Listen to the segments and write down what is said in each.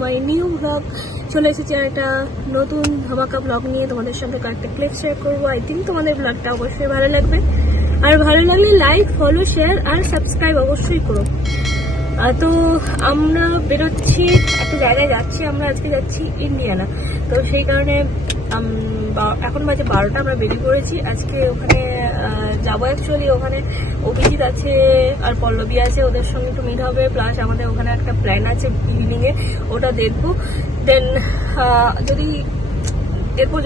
My new blog. চলে এসেছি আর একটা নতুন ধামাকা ব্লগ নিয়ে তোমাদের সঙ্গে কয়েকটা ক্লিপ শেয়ার করবো। আই থিঙ্ক তোমাদের ব্লগটা অবশ্যই ভালো লাগবে, আর ভালো লাগলে লাইক, ফলো, শেয়ার আর সাবস্ক্রাইব অবশ্যই করো। তো আমরা বেরোচ্ছি, একটা জায়গায় যাচ্ছি। আমরা আজকে যাচ্ছি ইন্ডিয়ানা, তো সেই কারণে এখন বাজে 12টা, আমরা বেরিয়ে পড়েছি। আজকে ওখানে যাবো। অ্যাকচুয়ালি ওখানে অভিজিৎ আছে আর পল্লবী আছে, ওদের সঙ্গে একটু মিট হবে। প্লাস আমাদের ওখানে একটা প্ল্যান আছে ইভিনিংয়ে, ওটা দেখবো। দেন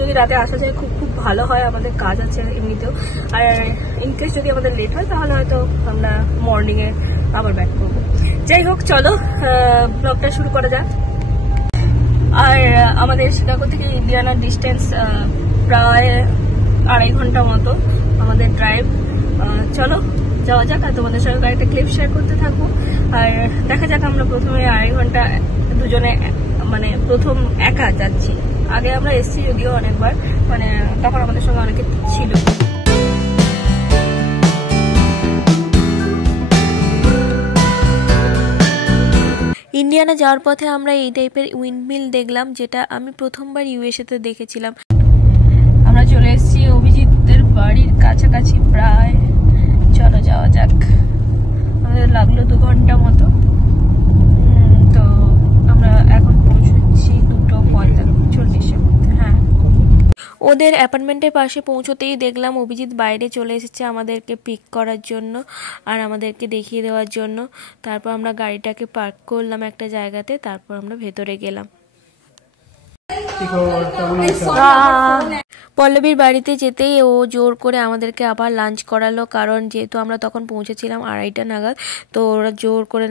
যদি রাতে আসা যায় খুব খুব ভালো হয়। আমাদের কাজ আছে এমনিতেও, আর ইনকেস যদি আমাদের লেট হয় তাহলে হয়তো আমরা মর্নিংয়ে আবার ব্যাক করবো। যাই হোক, চলো ব্লগটা শুরু করা যাক। আর আমাদের শিকাগো থেকে ইন্ডিয়ানার ডিস্টেন্স প্রায় 2.5 ঘন্টা মতো আমাদের ড্রাইভ। চলো যাওয়া যাক, আর তোমাদের সঙ্গে কয়েকটা ক্লিপ শেয়ার করতে থাকবো। আর দেখা যাক, আমরা প্রথমে 2.5 ঘন্টা দুজনে, মানে প্রথম একা যাচ্ছি। আগে আমরা এসছি যদিও অনেকবার, মানে তখন আমাদের সঙ্গে অনেকে ছিল। ইন্ডিয়ানা যাওয়ার পথে আমরা এই টাইপের উইন্ডমিল দেখলাম, যেটা আমি প্রথমবার ইউএসএতে দেখেছিলাম। আমরা চলে এসেছি অভিজিতের বাড়ির কাছাকাছি প্রায়। চলো যাওয়া যাক। আমাদের লাগলো 2 ঘন্টা মতো। তো আমরা এখন পৌঁছচ্ছি 2:40 মধ্যে। হ্যাঁ, ওদের অ্যাপার্টমেন্টের পাশে পৌঁছতেই দেখলাম অভিজিৎ বাইরে চলে এসেছে আমাদেরকে পিক করার জন্য আর আমাদেরকে দেখিয়ে দেওয়ার জন্য। তারপর আমরা গাড়িটাকে পার্ক করলাম একটা জায়গাতে, তারপর আমরা ভেতরে গেলাম। পল্লবীর বাড়িতে যেতেই ও জোর করে আমাদেরকে আবার লাঞ্চ করালো, কারণ যেহেতু আমরা তখন পৌঁছেছিলাম 2:30টা নাগাদ। তো ওরা জোর করে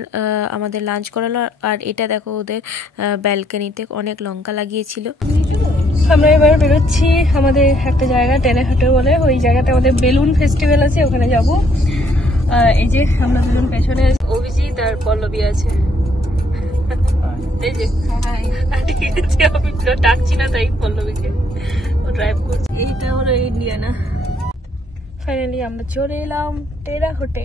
আমাদের লাঞ্চ করালো। আর এটা দেখো, ওদের ব্যালকনিতে অনেক লঙ্কা লাগিয়েছিল। আমরা এবার বেরোচ্ছি আমাদের একটা জায়গা, টেনেহাটে বলে, ওই জায়গাতে আমাদের বেলুন ফেস্টিভ্যাল আছে, ওখানে যাব। এই যে আমরা বেলুন পেছনে, অভিজিৎ আর পল্লবী আছে। আমি ডাকছি না তাই পল্লবীকে, ও ড্রাইভ করছে। এইটা হলো ইন্ডিয়ানা। ফাইনালি আমরা চলে এলাম টেরাহুটে।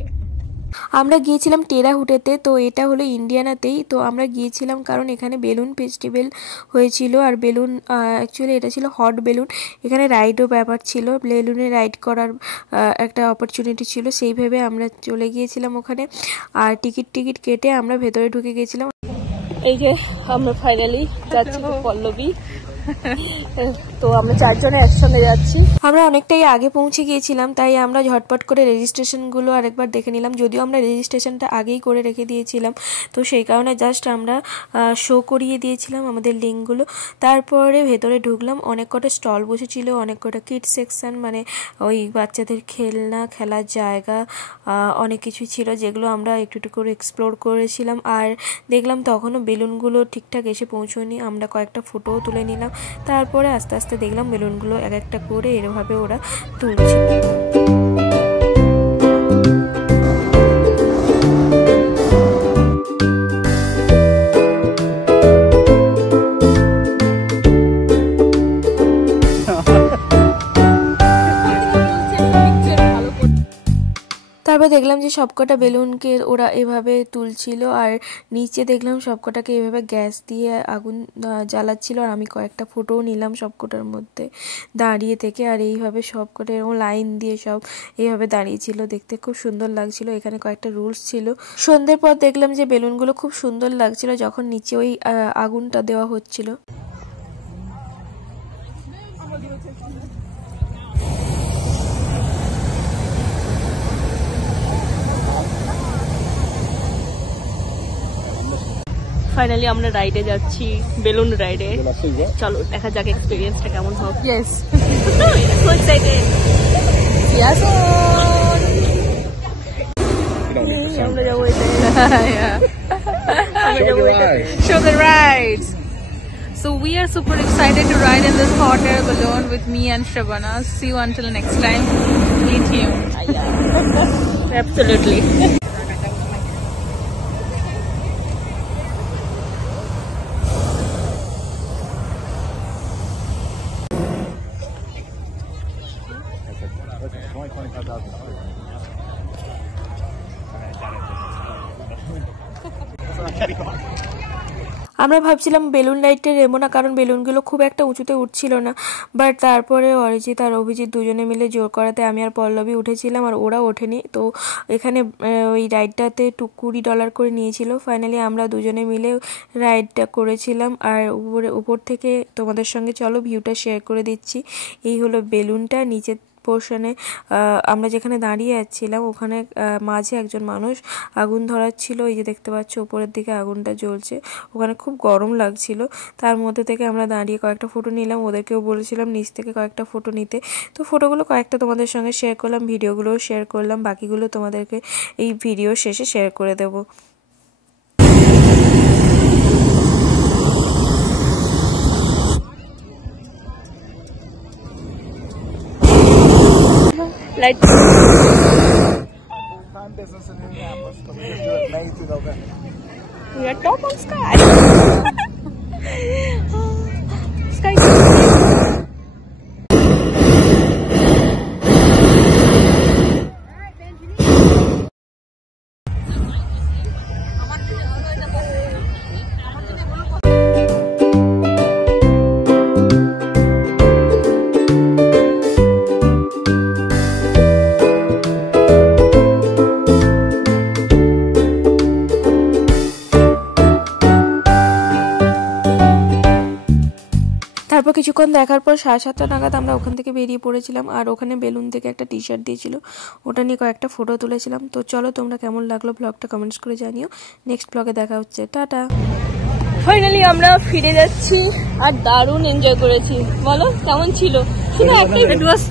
আমরা গিয়েছিলাম টেরাহুটেতে, তো এটা হলো ইন্ডিয়ানাতেই। তো আমরা গিয়েছিলাম কারণ এখানে বেলুন ফেস্টিভ্যাল হয়েছিল, আর বেলুন অ্যাকচুয়ালি এটা ছিল হট বেলুন। এখানে রাইডও ব্যাপার ছিল, বেলুনে রাইড করার একটা অপরচুনিটি ছিল, সেই ভেবে আমরা চলে গিয়েছিলাম ওখানে। আর টিকিট কেটে আমরা ভেতরে ঢুকে গিয়েছিলাম। এই যে আমরা ফাইনালি যাচ্ছি পল্লবী। তো আমরা 4 জনে একসঙ্গে যাচ্ছি। আমরা অনেকটাই আগে পৌঁছে গিয়েছিলাম, তাই আমরা ঝটপট করে রেজিস্ট্রেশনগুলো আরেকবার দেখে নিলাম। যদিও আমরা রেজিস্ট্রেশনটা আগেই করে রেখে দিয়েছিলাম, তো সেই কারণে জাস্ট আমরা শো করিয়ে দিয়েছিলাম আমাদের লিঙ্কগুলো। তারপরে ভেতরে ঢুকলাম। অনেক কটা স্টল বসেছিল, অনেক কটা কিডস সেকশন, মানে ওই বাচ্চাদের খেলার জায়গা, অনেক কিছু ছিল, যেগুলো আমরা একটু একটু করে এক্সপ্লোর করেছিলাম। আর দেখলাম তখনও বেলুনগুলো ঠিকঠাক এসে পৌঁছয়নি। আমরা কয়েকটা ফটোও তুলে নিলাম। তারপরে আস্তে আস্তে দেখলাম বেলুনগুলো এক একটা করে এরভাবে ওরা তুলছে। তারপর দেখলাম যে সবকটা বেলুনকে ওরা এভাবে তুলছিল, আর নিচে দেখলাম সবকটাকে এভাবে গ্যাস দিয়ে আগুন জ্বালাচ্ছিল। আর আমি কয়েকটা ফটোও নিলাম সবকটার মধ্যে দাঁড়িয়ে থেকে। আর এইভাবে সবকটা এরকম লাইন দিয়ে সব এইভাবে দাঁড়িয়েছিল, দেখতে খুব সুন্দর লাগছিল। এখানে কয়েকটা রুলস ছিল। সন্ধ্যের পর দেখলাম যে বেলুনগুলো খুব সুন্দর লাগছিল যখন নিচে ওই আগুনটা দেওয়া হচ্ছিল। ফাইনালি আমরা রাইডে যাচ্ছি, বেলুন রাইডে। চলো দেখা যাক এক্সপেরিয়েন্সটা কেমন হবে। Yes, so excited. ইয়েস, আমরা যাবো show the rides. So we are super excited to ride in this hot air balloon with me and Shabana. See you until next time. Meet you. Absolutely. আমরা ভাবছিলাম balloon রাইডটা নেবো না, কারণ বেলুনগুলো খুব একটা উঁচুতে উঠছিল না। বাট তারপরে অরিজিৎ আর অভিজিৎ দুজনে মিলে জোর করাতে আমি আর পল্লবী উঠেছিলাম, আর ওরা ওঠেনি। তো এখানে ওই রাইডটাতে $20 করে নিয়েছিল। ফাইনালি আমরা দুজনে মিলে রাইডটা করেছিলাম। আর উপর থেকে তোমাদের সঙ্গে চলো ভিউটা শেয়ার করে দিচ্ছি। এই হলো বেলুনটা। নিচে পোর্শনে আমরা যেখানে দাঁড়িয়ে যাচ্ছিলাম ওখানে মাঝে একজন মানুষ আগুন ধরাচ্ছিল। এই যে দেখতে পাচ্ছ উপরের দিকে আগুনটা জ্বলছে, ওখানে খুব গরম লাগছিল। তার মধ্যে থেকে আমরা দাঁড়িয়ে কয়েকটা ফটো নিলাম, ওদেরকেও বলেছিলাম নিচ থেকে কয়েকটা ফটো নিতে। তো ফটোগুলো কয়েকটা তোমাদের সঙ্গে শেয়ার করলাম, ভিডিওগুলোও শেয়ার করলাম, বাকিগুলো তোমাদেরকে এই ভিডিও শেষে শেয়ার করে দেবো। Light. We are top on sky. Sky. তারপর কিছুক্ষণ দেখার পর 7:30 নাগাদ আমরা ওখান থেকে বেরিয়ে পড়েছিলাম। আর ওখানে বেলুন থেকে একটা টি-শার্ট দিয়েছিল, ওটা নিয়ে কয়েকটা ফটো তুলেছিলাম। তো চলো তোমরা কেমন লাগলো ব্লগটা কমেন্টস করে জানিও। নেক্সট ব্লগে দেখা হচ্ছে, টাটা। ফাইনালি আমরা ফিরে যাচ্ছি আর দারুণ এনজয় করেছি। বলো কেমন ছিল? শুধু একটাই, ইট ওয়াজ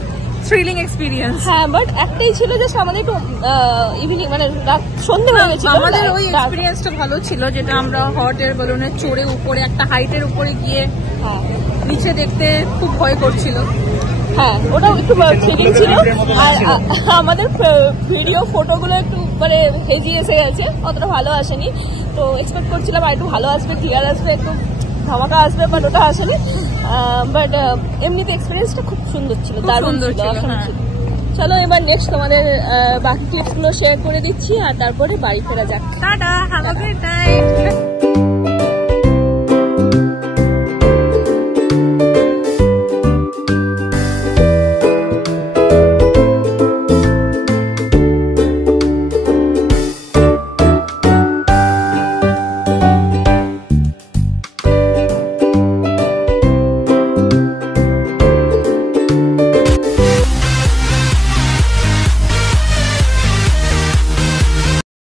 থ্রিলিং এক্সপেরিয়েন্স। হ্যাঁ, বাট একটাই ছিল যে আমাদের একটু ইভিনিং মানে সন্ধ্যে হয়ে গেছিল। আমাদের ওই এক্সপেরিয়েন্সটা ভালো ছিল, যেটা আমরা হট এয়ার বেলুনে চড়ে উপরে একটা হাইটের উপরে গিয়ে নিচে দেখতে খুব ভয় করছিল। হ্যাঁ, ওটাও একটু থ্রিলিং ছিল। আর আমাদের ভিডিও ফটোগুলো একটু মানে হেজি এসে গেছে, অতটা ভালো আসেনি। তো এক্সপেক্ট করছিলাম আর একটু ভালো আসবে, ক্লিয়ার আসবে, একটু ধামাকা আসবে, বাট ওটা আসেনি। বাট এমনিতে এক্সপিরিয়েন্সটা খুব সুন্দর ছিল, দারুণ ছিল। চলো এবার নেক্সট তোমাদের বাকি টিপসগুলো শেয়ার করে দিচ্ছি, আর তারপরে বাড়ি ফেরা যাক। Tata, have a great night.